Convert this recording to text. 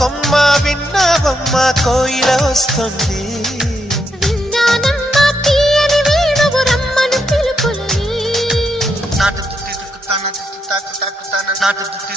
కొమ్మ విన్నావమ్మ కోయిల వస్తుంది. విన్నానమ్మ తీయని వేణువు రమ్మను పిలుపులని. నాటు దుత్తి దుక్కుతాన దుత్తి తాకు తాకుతాన నాటు దుత్తి